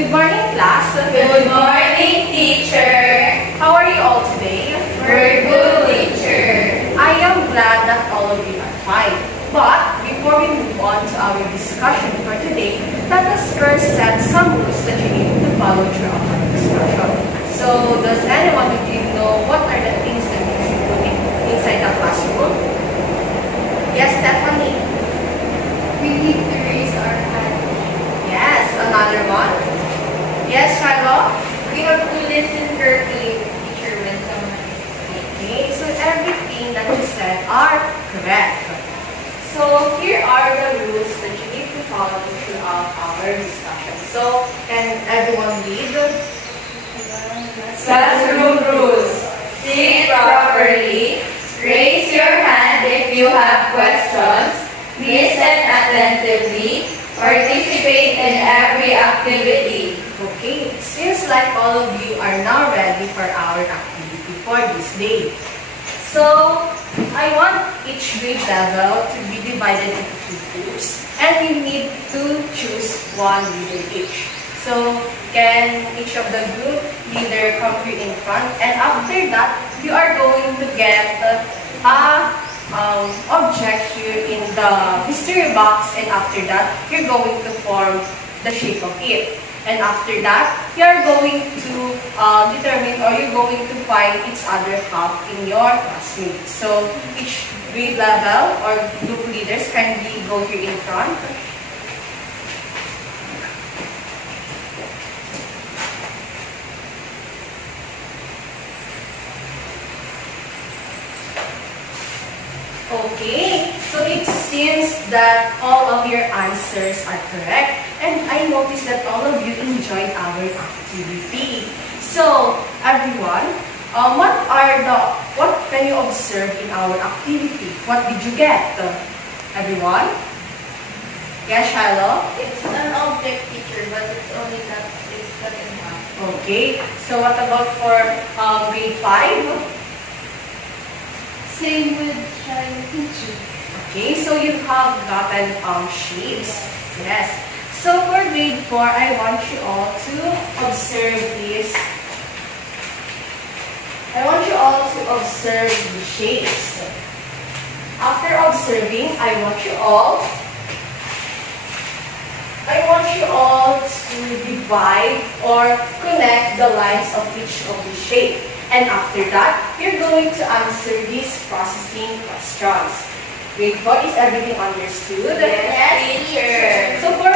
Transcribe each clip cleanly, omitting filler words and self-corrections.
Good morning, class. Good morning, teacher. How are you all today? We're good, teacher. I am glad that all of you are fine. But before we move on to our discussion for today, let us first set some rules that you need to follow throughout our discussion. So, does anyone of you know what are the things that you should do inside the classroom? Yes, Stephanie. We need to raise our hand. Yes, another one. Yes, Shiloh. We have to listen carefully, teacher, when someone is speaking. Okay, so everything that you said are correct. So here are the rules that you need to follow throughout our discussion. So can everyone read? Classroom rules. Sit properly. Raise your hand if you have questions. Listen attentively. Participate in every activity. Okay, it seems like all of you are now ready for our activity for this day. So I want each grade level to be divided into two groups, and you need to choose one leader each. So can each of the group leader come here in front, and after that you are going to get a object here in the mystery box, and after that you're going to form the shape of it. And after that, you're going to determine, or you're going to find each other half in your classmates. So each grade level or group leaders can go here in front. Okay, so it seems that all of your answers are correct, and I noticed that all of you enjoyed our activity. So, everyone, what can you observe in our activity? What did you get? Everyone? Yes, Shiloh? It's an object, teacher, but it's only that it's cut in half. Okay, so what about for grade 5? Same with child teacher. Okay, so you have gotten shapes. Yes. So for grade 4, I want you all to observe this. I want you all to observe the shapes. After observing, I want you all to divide or connect the lines of each of the shape. And after that, you're going to answer these processing questions. Grade 4, is everything understood? Yes, teacher. So for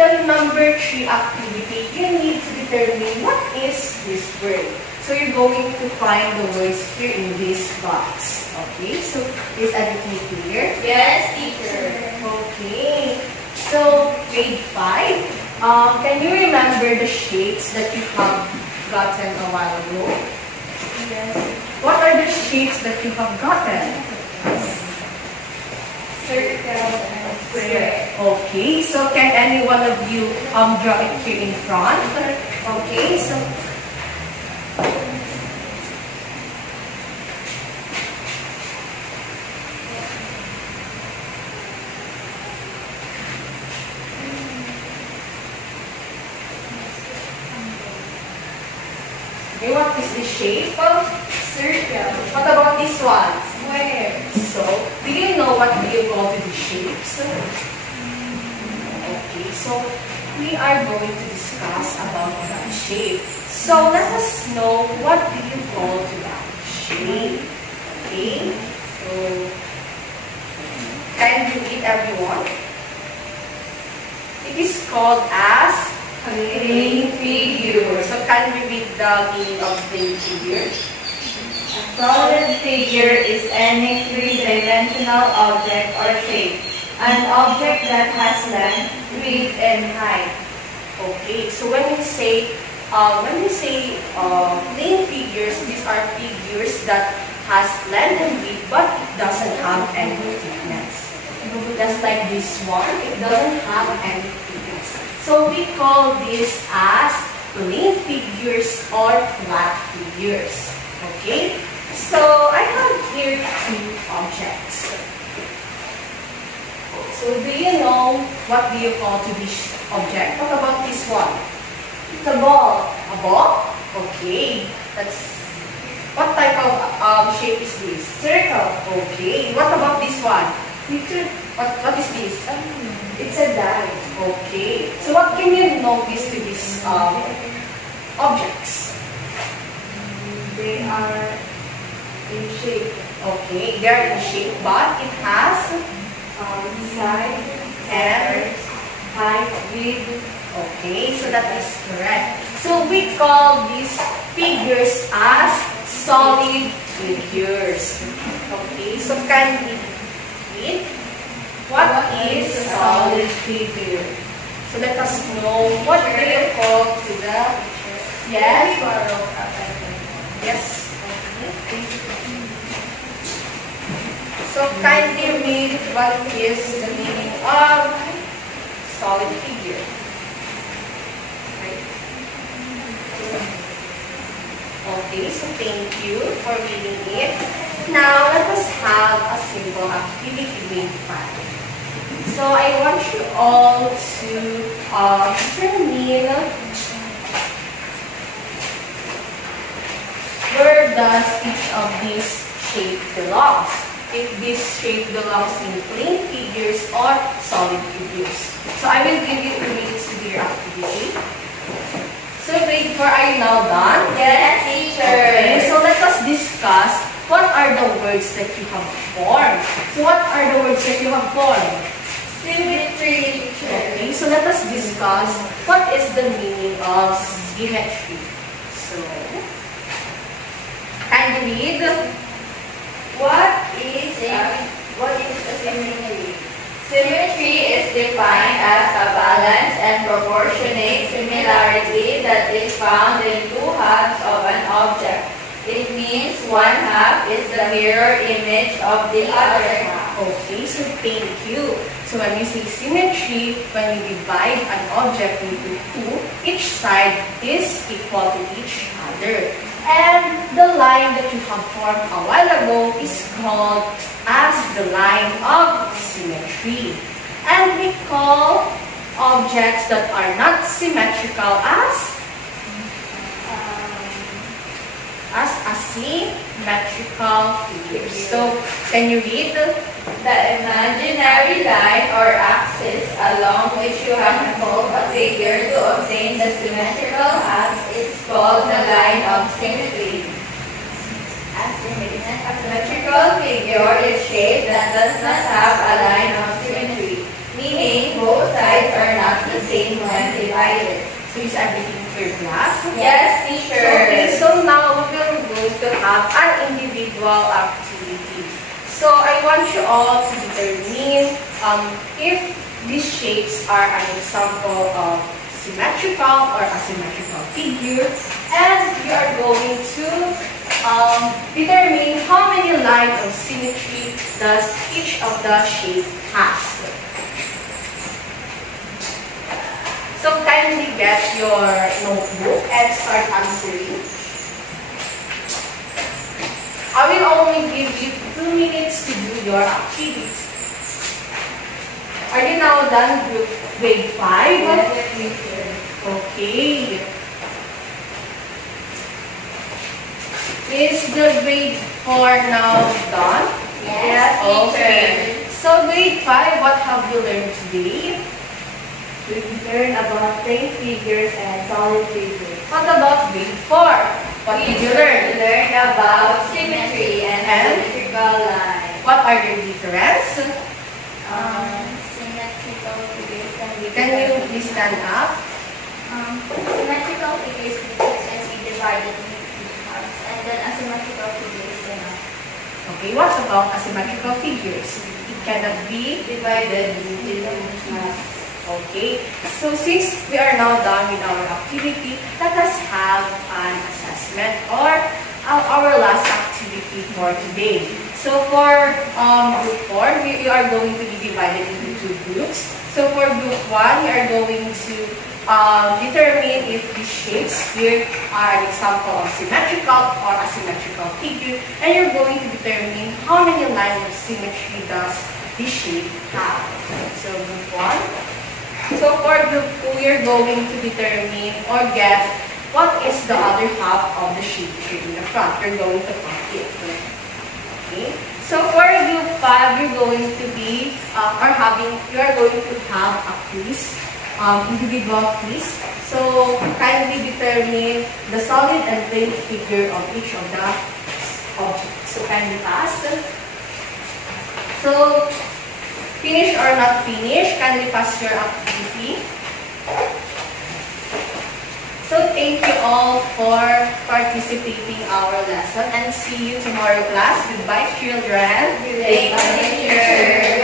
the number 3 activity, you need to determine what is this word. So you're going to find the words here in this box. Okay, so is everything clear? Yes, teacher. Okay. So grade 5, can you remember the shapes that you have gotten a while ago? Yes. What are the shapes that you have gotten? Circle and square. Okay, so can any one of you draw it here in front? Okay, so okay, what is the shape? Circle. What about this one? Square. So, do you know what do you call to the shapes? Okay, so we are going to discuss about that shape. So, let us know what do you call to that shape. Okay, so can you read, everyone? It is called as plane figure. So, can we read the meaning of plane figure? A solid figure is any three-dimensional object or shape. An object that has length, width, and height. Okay, so when we say plane figures, these are figures that has length and width, but it doesn't have any thickness. Just like this one, it doesn't have any thickness. So we call this as plane figures or flat figures. Okay, so I have here two objects. So do you know what do you call to this object? What about this one? It's a ball. A ball? Okay. What type of shape is this? Circle. Okay. What about this one? Teacher, What is this? it's a dime. Okay. So what can you notice to these objects? They are in shape. Okay. They are in shape, but it has Side, and height, width. okay. So that is correct. So we call these figures as solid figures. Okay. So can we read what is solid figure? So let us know what do you call to the yes. Yes. So kindly read what is the meaning of solid figure. Right. Okay, so thank you for reading it. Now let us have a simple activity grade 5. So I want you all to determine where does each of these shape belongs. If this shape belongs in plain figures or solid figures. So I will give you 2 minutes to do your activity. So grade 4, are you now done? Yes, teacher. Okay, so let us discuss what are the words that you have formed. So what are the words that you have formed? Symmetry, teacher. Okay, so let us discuss what is the meaning of symmetry. So, can you read? What is a symmetry? Symmetry is defined as a balanced and proportionate similarity that is found in two halves of an object. It means one half is the mirror image of the other half. Okay, so thank you. So when you say symmetry, when you divide an object into two, each side is equal to each other. And the line that you have formed a while ago is called as the line of symmetry. And we call objects that are not symmetrical as asymmetrical figures. So, can you read? The imaginary line or axis along which you have moved a figure to obtain the symmetrical halves is called the line of symmetry. A symmetrical figure is shaped that does not have a line of symmetry, meaning both sides are not the same when divided. So, is everything clear, class? Yes, teacher. Okay, so now we are going to have an individual activity. So I want you all to determine if these shapes are an example of symmetrical or asymmetrical figure, and you are going to determine how many lines of symmetry does each of the shape has. So kindly get your notebook and start answering. I will only give you 2 minutes to do your activities. Are you now done with grade 5? Yes, teacher. Okay. Is the grade 4 now done? Yes, Okay. So grade 5, what have you learned today? We learn about plain figures and solid figures. What about grade 4? What did you learn? We learned about symmetry and And? symmetrical lines. What are their difference? Symmetrical figures can be Can you please stand up? symmetrical figures can be divided into two parts, and then asymmetrical figures cannot Okay, what about asymmetrical figures? It cannot be divided into two parts. Okay, so since we are now done with our activity, let us have an assessment or our last activity for today. So for group 4, we are going to be divided into 2 groups. So for group 1, we are going to determine if these shapes here are an example of symmetrical or asymmetrical figure, and you're going to determine how many lines of symmetry does this shape have. So group 1. So for group 2, you're going to determine or guess what is the other half of the shade tree in the front. You're going to copy it. Okay. So for group 5, you're going to be you are going to have a quiz, individual quiz. So kindly determine the solid and plane figure of each of the objects. So kindly pass. So finish or not finish, kindly pass your activity. So thank you all for participating our lesson and see you tomorrow class. Goodbye children. Good day, teacher.